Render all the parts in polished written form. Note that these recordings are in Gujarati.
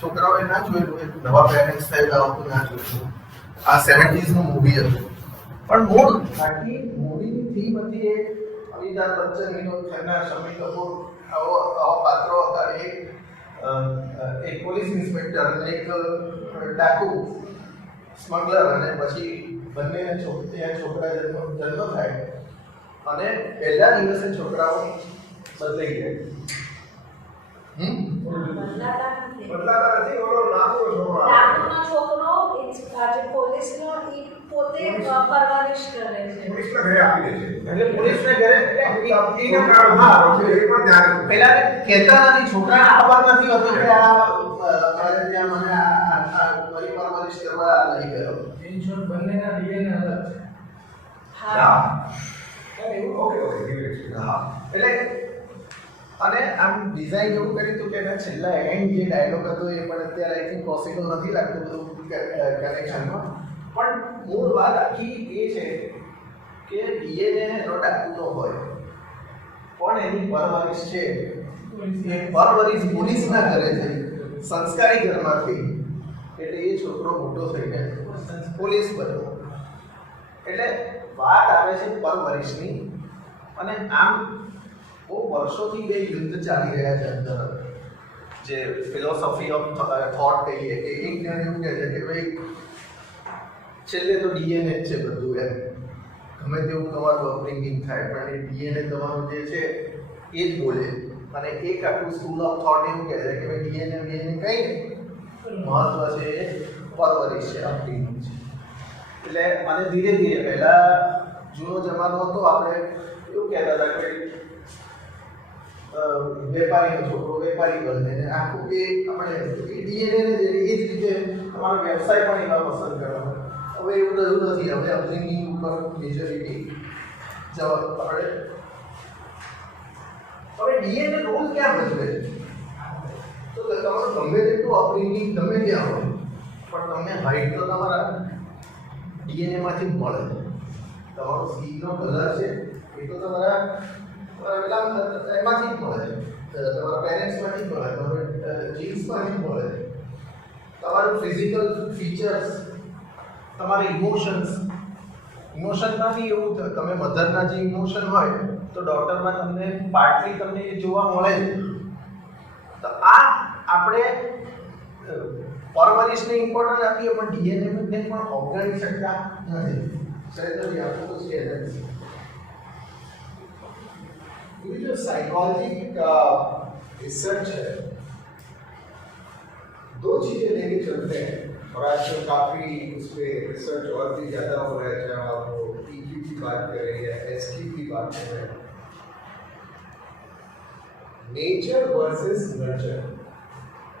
છોકરાઓએ ના જોયેલું એક નવા પેરેન્ટ્સ થયેલા લોકો ના જોયેલું આ 70s નું મૂવી હતું પણ મૂળ આખી મૂવીની થીમ હતી એ અમિતાભ બચ્ચન વિનોદ ખન્ના શમી કપૂર આવા પાત્રો હતા એક પોલીસ ઇન્સ્પેક્ટર અને એક ડાકુ સ્મગલર અને પછી બંને છોકરા જન્મ થાય અને પહેલા દિવસે છોકરાઓ બદલાઈ જાય બદલાતા નથી ઓલો નાનો છોકરો જે પોલીસનો ઈ પોતે પરવરિશ કરે છે પોલીસના ઘરે આપી દે છે એટલે પોલીસને ઘરે એટલે હા એ પણ ધ્યાન પહેલા કહેતા નથી છોકરાને ખબર નથી હોતી કે આ મારે ત્યાં મને આ મારી પરવરિશ કરવા લઈ ગયો ઇન્શોર બંનેના ડીએનએ અલગ છે હા એવું ઓકે હા એટલે અને આમ ડિઝાઇન એવું કર્યું હતું કે મેં છેલ્લા એન્ડ જે ડાયલોગ હતો એ પણ અત્યારે આઈ થિંક પોસિબલ નથી લાગતું બધું કનેક્શનમાં પણ મૂળ વાત આખી એ છે કે ડીએનએ એનો ડાકુનો હોય પણ એની પરવરિશ છે એ પરવરિશ પોલીસના ઘરે છે સંસ્કારી ઘરમાંથી એટલે એ છોકરો મોટો થઈને પોલીસ બન્યો એટલે વાત આવે છે પરવરિશની અને આમ બહુ વર્ષોથી બે યુદ્ધ ચાલી રહ્યા છે અંદર જે ફિલોસોફી ઓફ થોટ કહીએ કે એક જણ એવું કહે છે કે ભાઈ છેલ્લે તો ડીએનએ જ છે બધું એમ ગમે તેવું તમારું અપબ્રિંગિંગ થાય પણ એ ડીએનએ તમારું જે છે એ જ બોલે અને એક આખું સ્કૂલ ઓફ થોટ એવું કહે છે કે ભાઈ ડીએનએ કંઈ નહીં મહત્વ છે એ પરવરિશ છે અપબ્રિંગિંગ છે એટલે અને ધીરે ધીરે પહેલા જૂનો જમાનો હતો આપણે એવું કહેતા હતા કે વેપારીનો છોકરો વેપારી બને આખું એ આપણે ડીએનએ ને એ જ રીતે તમારો વ્યવસાય પણ એવા પસંદ કરવાનો હવે એવું બધું નથી હવે અપબ્રિંગિંગ ઉપર મેજોરિટી જવાબ આપણે હવે ડીએનએ રોલ ક્યાં ભજવે છે તો તમારું ગમે તેટલું અપબ્રિંગિંગ ગમે ત્યાં હોય પણ તમને હાઈટ તો તમારા ડીએનએ માંથી જ મળે તમારો સ્કીનનો કલર છે એ તો તમારા એમાંથી જ મળે છે તમારા પેરેન્ટ્સમાંથી જ મળે તમારા જીન્સમાંથી જ મળે છે તમારું ફિઝિકલ ફીચર્સ તમારા ઇમોશનમાંથી એવું તમે મધરના જે ઇમોશન હોય તો ડોટરમાં તમને પાર્ટલી તમને એ જોવા મળે છે તો આ આપણે પરવરિશને ઇમ્પોર્ટન્ટ આપીએ પણ ડીએનએ ને પણ અવગણી શકતા નથી સહેજ આપણું છે ये जो साइकोलॉजी का रिसर्च है दो चीजें लेके चलते हैं और आजकल काफी उस पर रिसर्च और भी ज्यादा हो रहा है चाहे आप ईक्यू की बात करें या एसक्यू की बात करें नेचर वर्सेस नर्चर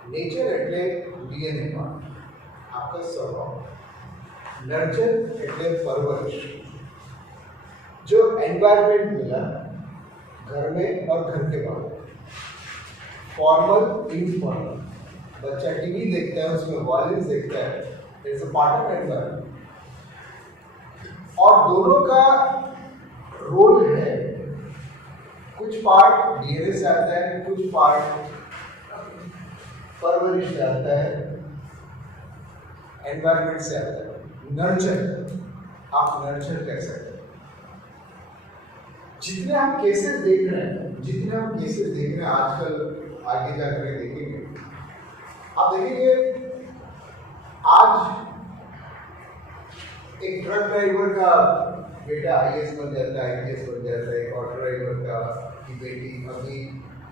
नेचर એટલે ડીએનએ માં आपका स्वभाव नर्चर એટલે परवरिश जो एनवायरनमेंट मिला घर में और घर के बाहर फॉर्मल इनफॉर्मल बच्चा टीवी देखता है उसमें वॉल्यूम्स देखता है it's a part of environment और दोनों का रोल है कुछ पार्ट डीएनए से आता है कुछ पार्ट परवरिश से आता है एनवायरनमेंट से आता है नर्चर आप नर्चर कर सकते हैं जितने हम केसेस देख रहे हैं आजकल आगे जाकर देखेंगे आप देखेंगे आज एक ट्रक ड्राइवर का बेटा आईएएस बन जाता है आईपीएस बन जाता है एक ऑटो ड्राइवर का की बेटी अभी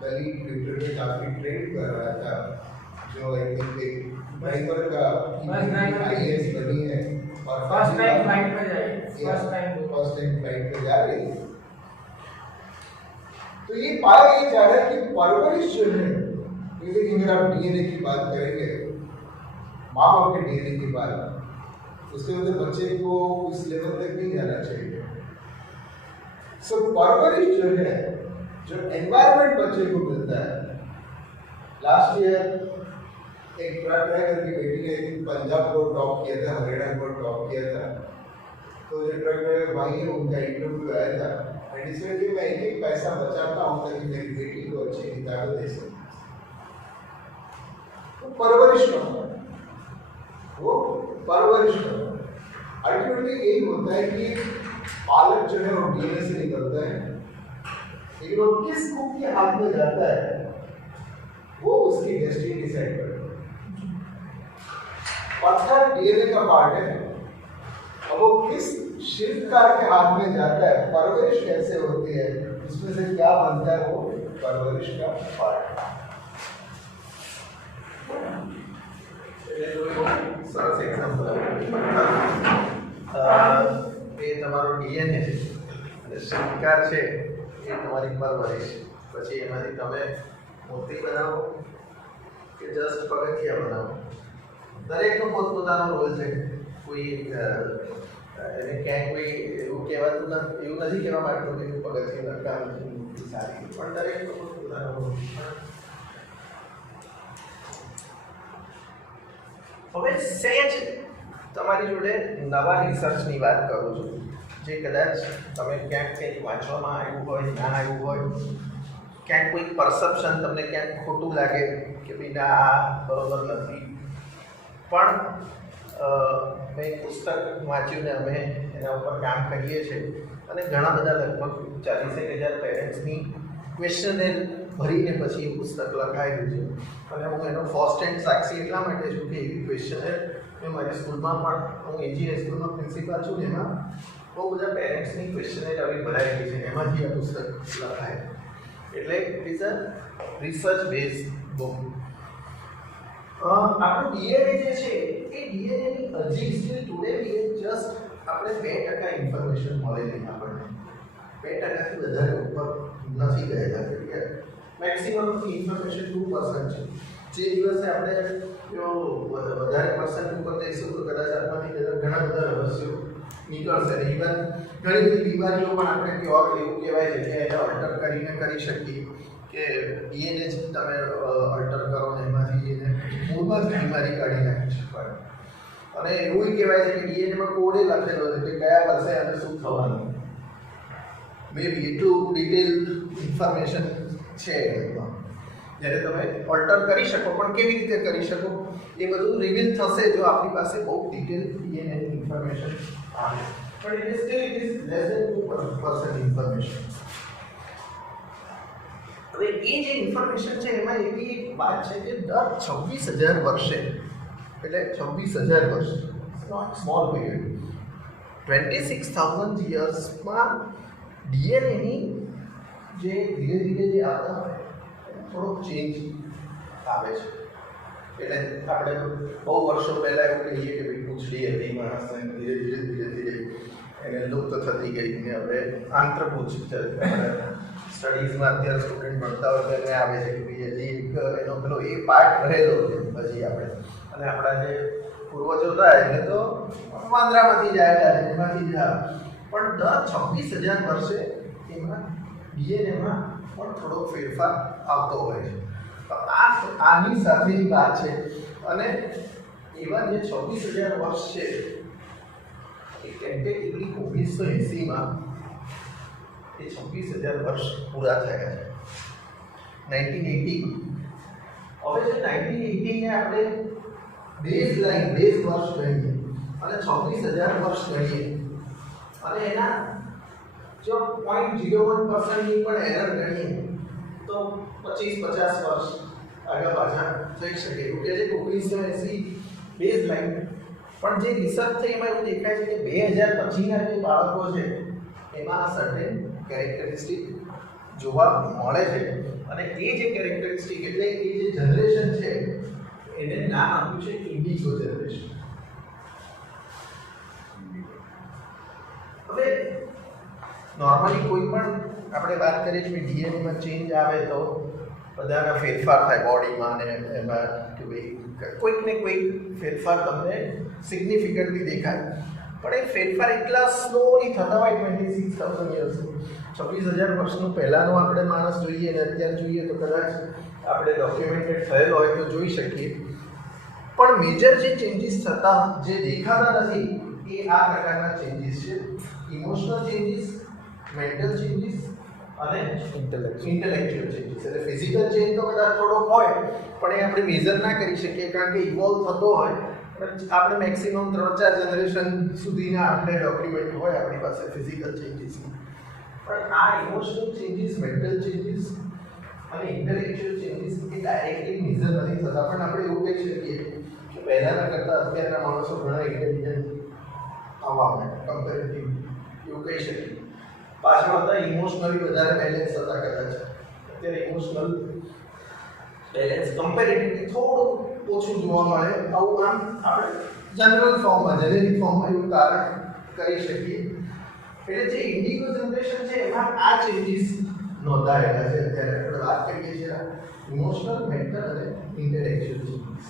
कल ट्विटर पे काफी ट्रेंड कर रहा था जो एक ड्राइवर का आईएएस बनी है और फर्स्ट टाइम फ्लाइट पे जा रही है तो ये पाया ये जा रहा है कि परवरिश जो है जैसे कि अगर आप डीएनए की बात करेंगे माँ बाप के डीएनए की बात उसके बाद बच्चे को उस लेवल तक नहीं जाना चाहिए सो परवरिश जो है जो एनवायरनमेंट बच्चे को मिलता है लास्ट ईयर एक ट्रक ड्राइवर की बेटी ने पंजाब को टॉप किया था हरियाणा को टॉप किया था तो जो ट्रक ड्राइवर भाई है उनका इंटरव्यू आया था इसमें कि मैं एक एक पैसा बचाता हूँ ताकि मेरी बेटी को अच्छी किताबें दे सकूँ तो परवरिश करना है, वो परवरिश करना है। अल्टीमेटली यही होता है कि पालक जो है वो डीएनए से निकलता है, लेकिन वो किस कुक के हाथ में जाता है वो उसकी डेस्टिनी डिसाइड करता है। पत्थर डीएनए का पार्ट है, अब वो किस शिल्पकार के हाथ में जाता है, परवरिश कैसे होती है, उसमें से क्या बनता है, वो परवरिश का पार्ट है। સરસ એક્ઝામ્પલ એ તમારો ડીએનએ છે અને શિલ્પકાર છે એ તમારી પરવરિશ, પછી એમાંથી તમે મૂર્તિ બનાવો કે જસ્ટ પગથિયા બનાવો, દરેકનો પોતપોતાનો રોલ છે. કોઈ એને ક્યાંય કોઈ એવું કહેવાતું નથી, એવું નથી કહેવા માંગતો કે પગથિયું નકામ સારી, પણ દરેકનો પોતપોતાનો રોલ. હવે સહેજ તમારી જોડે નવા રિસર્ચની વાત કરું છું, જે કદાચ તમે ક્યાંક કંઈક વાંચવામાં આવ્યું હોય, જ્ઞાન આવ્યું હોય, ક્યાંક કોઈ પરસેપ્શન તમને ક્યાંક ખોટું લાગે કે ભાઈ ના આ બરોબર નથી, પણ મેં પુસ્તક વાંચ્યું ને અમે એના ઉપર કામ કરીએ છીએ અને ઘણા બધા લગભગ 40,000 પેરેન્ટ્સની ક્વેશ્ચનેર ભરીને પછી એ પુસ્તક લખાયેલું છે. અને હું એનો ફર્સ્ટ હેન્ડ સાક્ષી એટલા માટે છું કે એવી ક્વેશ્ચનેર મેં મારી સ્કૂલમાં પણ, હું એજી હાઈસ્કૂલમાં પ્રિન્સિપાલ છું, એમાં બહુ બધા પેરેન્ટ્સની ક્વેશ્ચનેર આવી ભરાયેલી છે, એમાંથી આ પુસ્તક લખાય. એટલે it is a research base book. આપણું ડીએનએ જે છે એ ડીએનએની હજી સ્ટીલ ટુડે વી જસ્ટ આપણે 2% ઇન્ફોર્મેશન મળેલી આપણને, 2%થી વધારે ઉપર નથી ગયેલા. એટલે મેક્સિમમ ઇન્ફોર્મેશન 2% છે. જે દિવસે આપણે જો વધારે પર્સન્ટ ઉપર જઈશું તો કદાચ આમાંથી ઘણા બધા રહસ્યો નીકળશે. ઇવન ઘણી બધી બીમારીઓ પણ આપણે ક્યોર એવું કહેવાય છે કે એને અલ્ટર કરીને કરી શકીએ, કે ડીએનએ જ તમે અલ્ટર કરો ને એમાંથી એને મૂળમાં જ બીમારી કાઢી નાખી શકાય. અને એવું કહેવાય છે કે ડીએનએમાં કોડે લખેલો છે કે કયા વર્ષે આને શું થવાનું. મે બી એટલું ડિટેલ ઇન્ફોર્મેશન છે એમાં, જ્યારે તમે ઓલ્ટર કરી શકો, પણ કેવી રીતે કરી શકો એ બધું રિવીલ થશે જો આપણી પાસે બહુ ડિટેલ ડીએનએ ઇન્ફોર્મેશન આવે. પણ it is still it is less than 2% information. હવે એ જે ઇન્ફોર્મેશન છે એમાં એવી એક વાત છે કે દર 26,000 વર્ષે, એટલે 26,000 વર્ષ, નોટ સ્મોલ પીરિયડ, 26,000 યર્સમાં ડીએનએની જે ધીરે ધીરે જે આવતા હોય થોડોક ચેન્જ આવે છે. એટલે આપણે બહુ વર્ષો પહેલાં એવું કહીએ કે ભાઈ પૂંછડી હતી માણસને, ધીરે ધીરે ધીરે ધીરે એને લુપ્ત થતી ગઈ ને હવે આંત્રપૂછ સ્ટડીઝમાં અત્યારે સ્ટુડન્ટ ભણતા હોય તો એને આવે છે કે ભાઈ હજી એક એનો પેલો એ પાર્ટ રહેલો છે હજી આપણે. અને આપણા જે પૂર્વજો હતા એને તો વાંદરામાંથી જ આવેલા છે, એમાંથી જ આવે. પણ દર 26,000 વર્ષે એમાં ડીએનએમાં પણ થોડો ફેરફાર આવતો હોય છે. તો આની સાથેની વાત છે. અને એવા જે 26,000 વર્ષ છે એ ટેન્ટેટિવલી 1980માં એ 26,000 વર્ષ પૂરા થયા છે. 1980. હવે જે 1980 ને આપણે બેઝ લાઈન, બેઝ વર્ષ ગણીએ અને 26,000 વર્ષ ગણીએ અને એના જો 0.01%ની પણ એરર ગણીએ તો 25-50 વર્ષ આગળ પાછા થઈ શકે. એવું કહે છે કે 1980 બેઝ લાઈન. પણ જે રિસર્ચ થઈ એમાં એવું દેખાય છે કે 2000 પછીના જે બાળકો છે એમાં સર્ટેન કેરેક્ટરિસ્ટિક જોવા મળે છે. અને એ જે કેરેક્ટરિસ્ટિક એટલે એ જે જનરેશન છે એને નામ આપ્યું છે ઇન્ડિગો જનરેશન. હવે નોર્મલી કોઈ પણ આપણે વાત કરીએ કે ડીએનએમાં ચેન્જ આવે તો બધાના ફેરફાર થાય બોડીમાં, અને એમાં કે ભાઈ કોઈક ને કોઈક ફેરફાર તમને સિગ્નિફિકન્ટલી દેખાય. પણ એ ફેરફાર એટલા સ્લોલી થતા હોય 26,000 યર્સ, 26,000 વર્ષનું પહેલાંનો આપણે માણસ જોઈએ અને અત્યારે જોઈએ તો કદાચ આપણે ડોક્યુમેન્ટેડ થયેલો હોય તો જોઈ શકીએ. પણ મેજર જે ચેન્જીસ થતા જે દેખાતા નથી એ આ પ્રકારના ચેન્જીસ છે. ઇમોશનલ ચેન્જીસ, મેન્ટલ ચેન્જીસ અને Intellectual. Intellectual changes. એટલે ફિઝિકલ ચેન્જ તો કદાચ થોડોક હોય પણ એ આપણે મેઝર ના કરી શકીએ કારણ કે ઇવોલ્વ થતો હોય. પણ આપણે મેક્સિમમ 3-4 જનરેશન સુધીના આપણે ડોક્યુમેન્ટ હોય આપણી પાસે ફિઝિકલ ચેન્જીસ. પણ આ ઇમોશનલ ચેન્જીસ, મેન્ટલ ચેન્જીસ અને ઇન્ટેલેક્ચ્યુઅલ ચેન્જીસ એ ડાયરેક્ટલી મેઝર નથી થતા. પણ આપણે એવું કહી શકીએ કે પહેલાંના કરતાં અત્યારના માણસો ઘણા ઇન્ટેલિજન્ટ આવવા માંડ્યા કમ્પેરેટિવ, એવું કહી શકીએ. પાછળ હતા ઇમોશનલી વધારે બેલેન્સ હતા કદાચ. અત્યારે ઇમોશનલ બેલેન્સ કમ્પેરેટિવલી થોડું ઓછું જોવા મળે. આવું આમ આપણે જનરલ ફોર્મમાં, જેનેરિક ફોર્મમાં એવું કારણ કરી શકીએ. એટલે જે ઇન્ડિગો જનરેશન છે એમાં આ ચેન્જીસ નોંધાયેલા છે. અત્યારે આપણે વાત કરીએ છીએ ઇમોશનલ, મેન્ટલ અને ઇન્ટેલેક્ચ્યુઅલ ચેન્જીસ.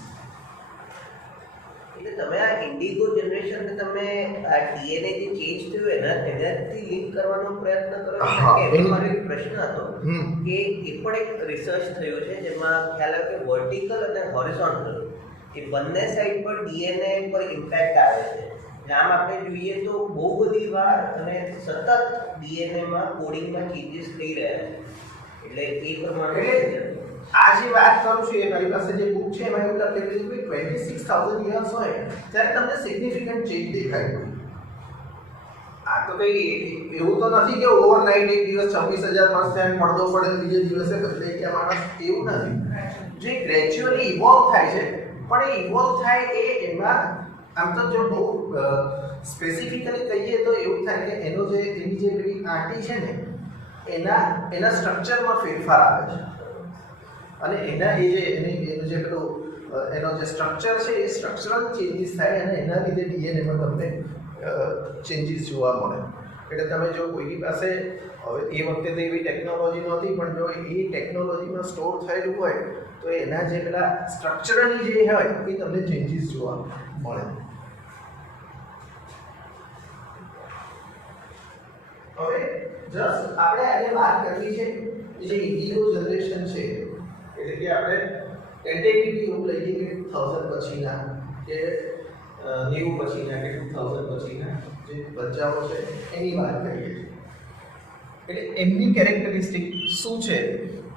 એટલે તમે આ ઇન્ડિગો જનરેશનને તમે આ ડીએનએ જે ચેન્જ થયું એનાથી લિંક કરવાનો પ્રયત્ન કરો છો? હા, કારણ કે એમાં મારો એક પ્રશ્ન હતો કે એ પણ એક રિસર્ચ થયો છે જેમાં ખ્યાલ આવે કે વર્ટિકલ અને હોરિઝોન્ટલ એ બંને સાઈડ પર ડીએનએ પર ઇમ્પેક્ટ આવે છે. આમ આપણે જોઈએ તો બહુ બધી વાર અને સતત ડીએનએમાં કોડિંગમાં ચેન્જીસ થઈ રહ્યા છે. એટલે એ પ્રમાણે આ જે વાત કરું છું એ મારી પાસે જે બુક છે એમાં એવું લખેલું છે કે 26,000 યર્સ હોય ત્યારે તમને સિગ્નિફિકન્ટ ચેન્જ દેખાય હોય. આ તો કંઈ એવું તો નથી કે ઓવરનાઇટ એક દિવસ 26,000 વર્ષ થાય પડદો પડે બીજે દિવસે બદલાઈ ગયા માણસ, એવું નથી. જે ગ્રેજ્યુઅલી ઇવોલ્વ થાય છે પણ એ ઇવોલ્વ થાય એ એમાં આમ તો જો બહુ સ્પેસિફિકલી કહીએ તો એવું થાય કે એનો જે એની જે પેલી આંટી છે ને એના સ્ટ્રક્ચરમાં ફેરફાર આવે છે અને એના એ જે એનું જે પેલું એનો જે સ્ટ્રક્ચર છે એ સ્ટ્રક્ચરલ ચેન્જીસ થાય અને એના લીધે ડીએનએમાં તમને ચેન્જીસ જોવા મળે. એટલે તમે જો કોઈની પાસે હવે એ વખતે તો એવી ટેકનોલોજી નહોતી પણ જો એ ટેકનોલોજીમાં સ્ટોર થયેલું હોય તો એના જે પેલા સ્ટ્રક્ચરલી જે હોય એ તમને ચેન્જીસ જોવા મળે. હવે જસ્ટ આપણે આજે વાત કરવી છે જે ઇન્ડિગો જનરેશન છે એટલે કે આપણે ટેન્ટેટિવલી એવું લઈએ કે 2000 પછીના કે 90 પછીના કે 2000 પછીના જે બચ્ચાઓ છે એની વાત કરીએ છીએ. એટલે એમની કેરેક્ટરિસ્ટિક શું છે?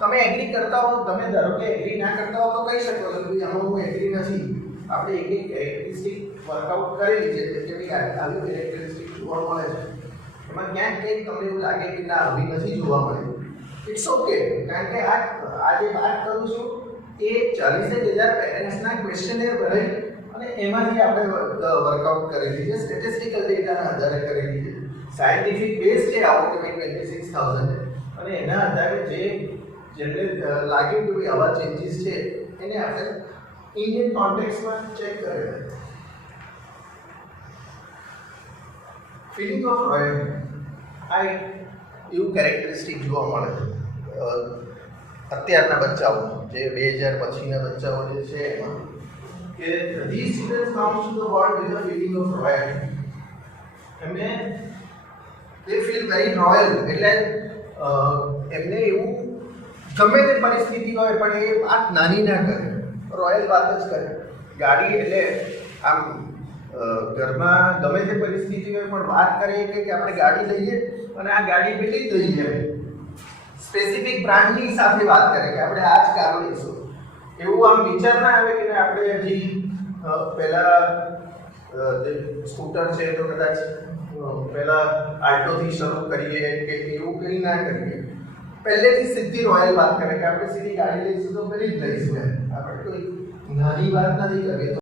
તમે એગ્રી કરતા હો, તમે ધારો કે એગ્રી ના કરતા હો તો કહી શકો છો કે આમાં હું એગ્રી નથી. આપણે એક કેરેક્ટરિસ્ટિક વર્કઆઉટ કરેલી છે કે કેવી આવી કેરેક્ટરિસ્ટિક જોવા મળે છે. એમાં ક્યાંક કંઈક તમને એવું લાગે કે ના આવી નથી જોવા મળે, ઇટ્સ ઓકે. કારણ કે આ જે વાત કરું છું એ 40,000 પેરેન્ટ્સના ક્વેશ્ચનેર ભરાઈ અને એમાંથી આપણે વર્કઆઉટ કરેલી છે, સ્ટેટિસ્ટિકલ ડેટાના આધારે કરેલી છે, સાયન્ટિફિક બેઝ છે આવો કે ભાઈ 26,000 અને એના આધારે જેમને લાગ્યું કે ભાઈ આવા ચેન્જીસ છે એને આપણે ઇન્ડિયન કોન્ટેક્સમાં ચેક કરેલા. ફિલિંગ ઓફ રોયલ્ટી આ એવું કેરેક્ટરિસ્ટિક જોવા મળે છે અત્યારના બચ્ચાઓ જે 2000 પછીના બચ્ચાઓ જે છે એમાં કે these students come to the world with a feeling of royalty. એમને they feel very royal. એટલે એમને એવું ગમે તે પરિસ્થિતિ હોય પણ એ વાત નાની ના કરે, રોયલ વાત જ કરે. ગાડી એટલે આમ ઘરમાં ગમે તે પરિસ્થિતિ હોય પણ વાત કરીએ કે આપણે ગાડી લઈએ અને આ ગાડી પેલી જ લઈએ, સ્પેસિફિક બ્રાન્ડની સાથે વાત કરે કે આપણે આ જ કાર લઈશું. એવું આમ વિચાર ના આવે કે આપણે હજી પહેલાં જે સ્કૂટર છે તો કદાચ પહેલાં આલ્ટોથી શરૂ કરીએ કે એવું કંઈ ના કરીએ. પહેલેથી સીધી રોયલ વાત કરે કે આપણે સીધી ગાડી લઈશું તો પેલી જ લઈશું. આપણે કોઈ નાની વાત નથી કરવી.